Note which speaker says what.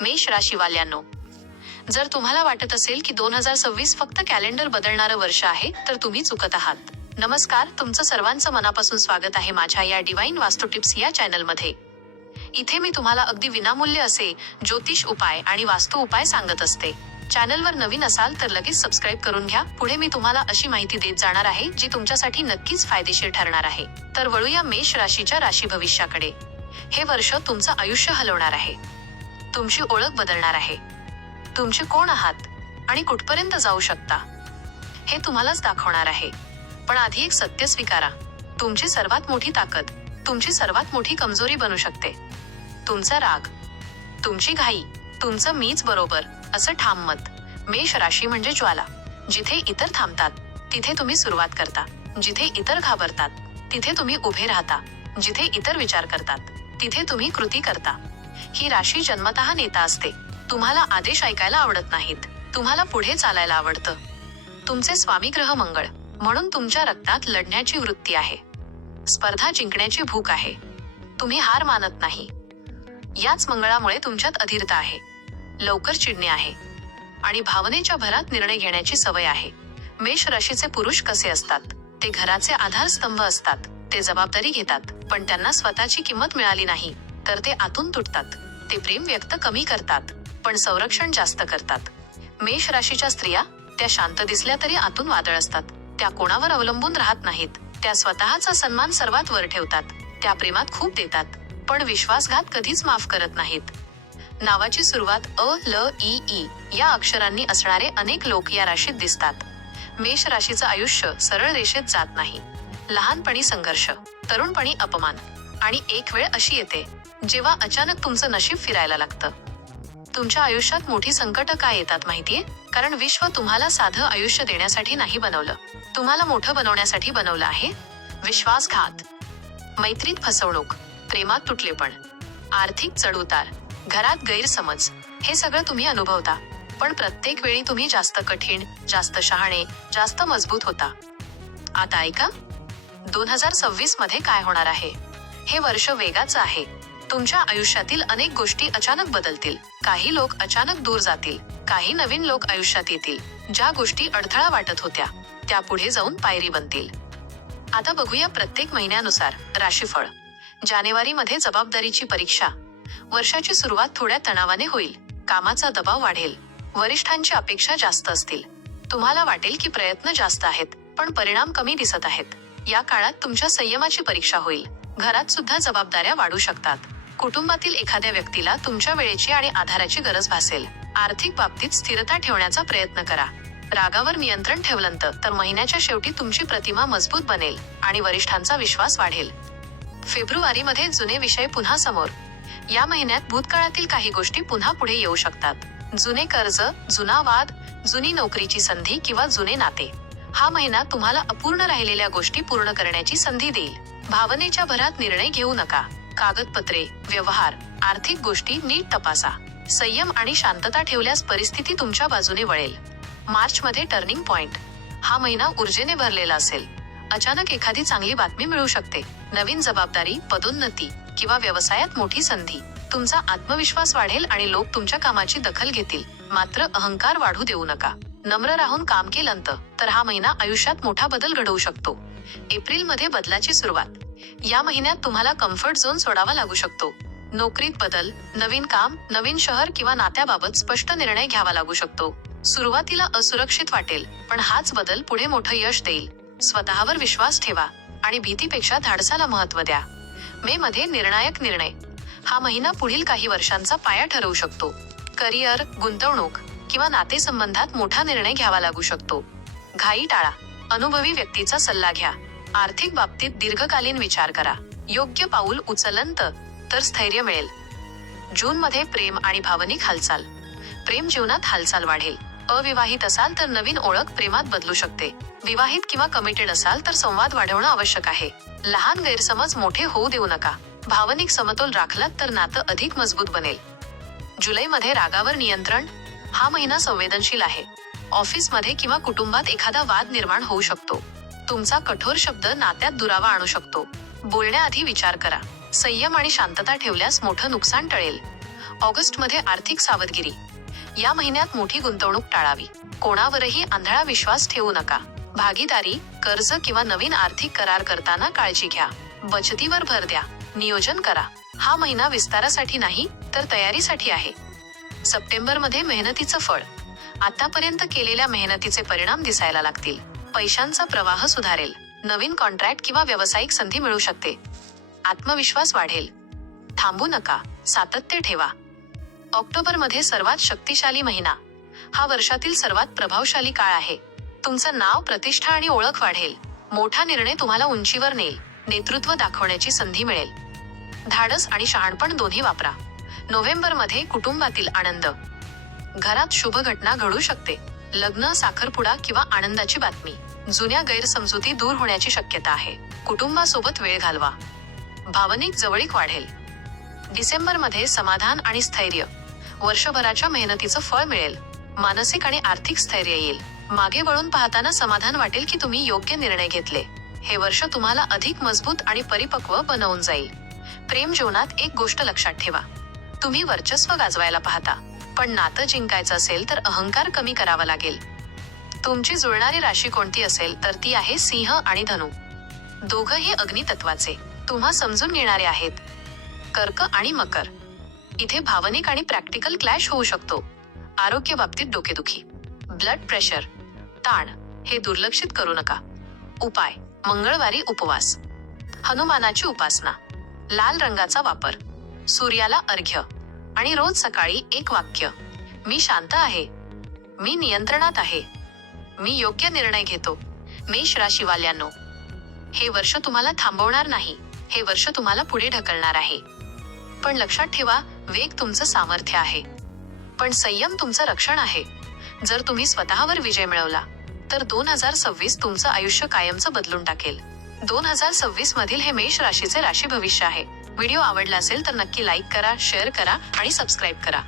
Speaker 1: मेष राशीवाल्यांनो. जर तुम्हाला वाटत असेल की दोन हजार सव्वीस फक्त कॅलेंडर बदलणारं वर्ष आहे तर तुम्ही चुकत आहात. नमस्कार तुमचं सर्वांचं मनापासून स्वागत आहे माझ्या या डिवाइन वास्तू टिप्स या चॅनलमध्ये. इथे मी तुम्हाला अगदी विनामूल्य असे ज्योतिष उपाय आणि वास्तू उपाय सांगत असते. चॅनलवर नवीन असाल तर लगेच सबस्क्राईब करून घ्या. पुढे मी तुम्हाला अशी माहिती देत जाणार आहे जी तुमच्यासाठी नक्कीच फायदेशीर ठरणार आहे. तर वळूया मेष राशीच्या राशी भविष्याकडे. हे वर्ष तुमचं आयुष्य हलवणार आहे. तुमची ओळख बदलणार आहे. तुमचे कोण आहात आणि कुठपर्यंत जाऊ शकता हे तुम्हालाच दाखवणार आहे. पण आधी एक सत्य स्वीकारा. तुमची सर्वात मोठी ताकद तुमची सर्वात मोठी कमजोरी बनू शकते. तुमचा राग तुमची घाई तुमचं मीच बरोबर असं ठाम मत. मेष राशी म्हणजे ज्वाला. जिथे इतर थांबतात तिथे तुम्ही सुरुवात करता. जिथे इतर घाबरतात तिथे तुम्ही उभे राहता. जिथे इतर विचार करतात तिथे तुम्ही कृती करता. ही राशी जन्मतः नेता असते. तुम्हाला आदेश ऐकायला आवडत नाहीत. तुम्हाला पुढे चालायला आवडतं. तुमचे स्वामी ग्रह मंगळ. म्हणून तुमच्या रक्तात लढण्याची वृत्ती आहे. स्पर्धा जिंकण्याची भूक आहे. तुम्ही हार मानत नाही. याच मंगळामुळे तुमच्यात अधीरता आहे. लवकर चिडणे आहे. आणि भावनेच्या भरात निर्णय घेण्याची सवय आहे. मेष राशीचे पुरुष कसे असतात? ते घराचे आधारस्तंभ असतात. ते जबाबदारी घेतात. पण त्यांना स्वतःची किंमत मिळाली नाही. तर ते आतून तुटतात. ते प्रेम व्यक्त कमी करतात पण संरक्षण जास्त करतात. मेष राशीच्या स्त्रिया त्या शांत दिसल्या तरी आतून वादळ असतात. त्या कोणावर अवलंबून राहत नाहीत. त्या स्वतःचा सन्मान सर्वात वर ठेवतात. त्या प्रेमात खूप देतात. पण विश्वासघात कधीच माफ करत नाहीत. नावाची सुरुवात अ ल ई ई या अक्षरांनी असणारे अनेक लोक या राशीत दिसतात. मेष राशीचं आयुष्य सरळ रेषेत जात नाही. लहानपणी संघर्ष तरुणपणी अपमान आणि एक वेळ अशी येते जेव्हा अचानक तुमचं नशीब फिरायला लागतं. तुमच्या आयुष्यात मोठी संकट काय येतात माहितीये? कारण विश्व तुम्हाला साधं आयुष्य देण्यासाठी नाही बनवलं. तुम्हाला मोठं बनवण्यासाठी बनवलं आहे विश्वासघात. मैत्रीत फसवणूक प्रेमात तुटलेपण आर्थिक चढउतार घरात गैरसमज हे सगळं तुम्ही अनुभवता. पण प्रत्येक वेळी तुम्ही जास्त कठीण जास्त शहाणे जास्त मजबूत होता. आता ऐका दोन हजार सव्वीसमध्ये काय होणार आहे? हे वर्ष वेगाचं आहे. तुमच्या आयुष्यातील अनेक गोष्टी अचानक बदलतील. काही लोक अचानक दूर जातील. काही नवीन लोक आयुष्यात येतील. ज्या गोष्टी अडथळा वाटत होत्या त्या पुढे जाऊन पायरी बनतील. आता बघूया प्रत्येक महिन्यानुसार राशीफळ. जानेवारीमध्ये जबाबदारीची परीक्षा. वर्षाची सुरुवात थोड्या तणावाने होईल. कामाचा दबाव वाढेल. वरिष्ठांची अपेक्षा जास्त असतील. तुम्हाला वाटेल की प्रयत्न जास्त आहेत पण परिणाम कमी दिसत आहेत. या काळात तुमच्या संयमाची परीक्षा होईल. घरात सुद्धा जबाबदाऱ्या वाढू शकतात. कुटुंबातील एखाद्या व्यक्तीला तुमच्या वेळेची आणि आधाराची गरज भासेल. आर्थिक बाबतीत स्थिरता ठेवण्याचा प्रयत्न करा. रागावर नियंत्रण ठेवलंत तर महिन्याच्या शेवटी तुमची प्रतिमा मजबूत बनेल आणि वरिष्ठांचा विश्वास वाढेल. फेब्रुवारीमध्ये जुने विषय पुन्हा समोर. या महिन्यात भूतकाळातील काही गोष्टी पुन्हा पुढे येऊ शकतात. जुने कर्ज जुना वाद जुनी नोकरीची संधी किंवा जुने नाते. हा महिना तुम्हाला अपूर्ण राहिलेल्या गोष्टी पूर्ण करण्याची संधी देईल. भावनेच्या भरात निर्णय घेऊ नका. कागदपत्रे व्यवहार आर्थिक गोष्टी नीट तपासा. संयम आणि शांतता ठेवल्यास परिस्थिती तुमच्या बाजूने वळेल. मार्च मध्ये टर्निंग पॉइंट. हा महिना ऊर्जेने भरलेला असेल. अचानक एखादी चांगली बातमी मिळू शकते. नवीन जबाबदारी पदोन्नती किंवा व्यवसायात मोठी संधी. तुमचा आत्मविश्वास वाढेल आणि लोक तुमच्या कामाची दखल घेतील. मात्र अहंकार वाढू देऊ नका. नम्र राहून काम केलं तर हा महिना आयुष्यात मोठा बदल घडवू शकतो. एप्रिलमध्ये बदलाची सुरुवात. या महिन्यात तुम्हाला कम्फर्ट झोन सोडावा लागू शकतो. नोकरीत बदल नवीन काम नवीन शहर किंवा नात्याबाबत स्पष्ट निर्णय घ्यावा लागू शकतो. सुरुवातीला असुरक्षित वाटेल पण हाच बदल पुढे मोठं यश देईल. स्वतःवर विश्वास ठेवा आणि भीतीपेक्षा धाडसाला महत्त्व द्या. मे मध्ये निर्णायक निर्णय. हा महिना पुढील काही वर्षांचा पाया ठरवू शकतो. करिअर गुंतवणूक किंवा नातेसंबंधात मोठा निर्णय घ्यावा लागू शकतो. घाई टाळा. अनुभवी व्यक्तीचा सल्ला घ्या. आर्थिक बाबतीत दीर्घकालीन विचार करा. योग्य पाऊल उचलंत तर स्थैर्य मिळेल. जून मध्ये प्रेम आणि भावनिक हालचाल. प्रेम जीवनात हालचाल वाढेल. अविवाहित असाल तर नवीन ओळख प्रेमात बदलू शकते. विवाहित किंवा कमिटेड असाल तर संवाद वाढवणं आवश्यक आहे. लहान गैरसमज मोठे होऊ देऊ नका. भावनिक समतोल राखलात तर नातं अधिक मजबूत बनेल. जुलैमध्ये रागावर नियंत्रण. हा महिना संवेदनशील आहे. ऑफिसमध्ये किंवा कुटुंबात एखादा वाद निर्माण होऊ शकतो. तुमचा कठोर शब्द नात्यात दुरावा आणू शकतो. बोलण्याआधी विचार करा. संयम आणि शांतता ठेवल्यास मोठं नुकसान टळेल. ऑगस्टमध्ये आर्थिक सावधगिरी. या महिन्यात मोठी गुंतवणूक टाळावी. कोणावरही आंधळा विश्वास ठेवू नका. भागीदारी कर्ज किंवा नवीन आर्थिक करार करताना काळजी घ्या. बचतीवर भर द्या. नियोजन करा. हा महिना विस्तारासाठी नाही तर तयारीसाठी आहे. सप्टेंबरमध्ये मेहनतीचं फळ. आतापर्यंत केलेल्या मेहनतीचे परिणाम दिसायला लागतील. पैशांचा प्रवाह सुधारेल. नवीन कॉन्ट्रॅक्ट किंवा व्यावसायिक संधी मिळू शकते. आत्मविश्वास वाढेल. थांबू नका. सातत्य ठेवा. ऑक्टोबरमध्ये सर्वात शक्तिशाली महिना. हा वर्षातील सर्वात प्रभावशाली काळ आहे. तुमचं नाव प्रतिष्ठा आणि ओळख वाढेल. मोठा निर्णय तुम्हाला उंचीवर नेईल. नेतृत्व दाखवण्याची संधी मिळेल. धाडस आणि शहाणपण दोन्ही वापरा. नोव्हेंबरमध्ये कुटुंबातील आनंद. घरात शुभ घटना घडू शकते. लग्न साखरपुडा किंवा आनंदाची बातमी. जुन्या गैरसमजुती दूर होण्याची शक्यता आहे. कुटुंबासोबत वेळ घालवा. भावनिक जवळीक वाढेल. डिसेंबरमध्ये समाधान आणि स्थैर्य. वर्षभराच्या मेहनतीचं फळ मिळेल. मानसिक आणि आर्थिक स्थैर्य येईल. मागे वळून पाहताना समाधान वाटेल की तुम्ही योग्य निर्णय घेतले. हे वर्ष तुम्हाला अधिक मजबूत आणि परिपक्व बनवून जाईल. प्रेम जीवनात एक गोष्ट लक्षात ठेवा. तुम्ही वर्चस्व गाजवायला पाहता. पण नातं जिंकायचं असेल तर अहंकार कमी करावा लागेल. तुमची जुळणारी राशी कोणती असेल तर ती आहे सिंह आणि धनु. दोघंही अग्नितत्वाचे. तुम्हा समजून घेणारे आहेत. कर्क आणि मकर. इथे भावनिक आणि प्रॅक्टिकल क्लॅश होऊ शकतो. आरोग्य बाबतीत डोकेदुखी. Blood pressure. ताण. हे दुर्लक्षित करू नका. उपाय. मंगळवारी उपवास. हनुमानाची उपासना. लाल रंगाचा वापर. सूर्याला अर्घ्य. आणि रोज सकाळी एक वाक्य. मी शांत आहे. मी नियंत्रणात आहे. मी योग्य निर्णय घेतो. मेष राशीवाल्यांनो हे वर्ष तुम्हाला थांबवणार नाही. हे वर्ष तुम्हाला पुढे ढकलणार आहे. पण लक्षात ठेवा वेग तुमचं सामर्थ्य आहे. पण संयम तुमचं रक्षण आहे. जर तुम्ही स्वतःवर विजय मिळवला तर दोन हजार सव्वीस तुमचं आयुष्य कायमचं बदलून टाकेल. दोन हजार सव्वीस मधील हे मेष राशीचे राशी भविष्य आहे. व्हिडिओ आवडला असेल तर नक्की लाईक करा शेअर करा आणि सबस्क्राईब करा.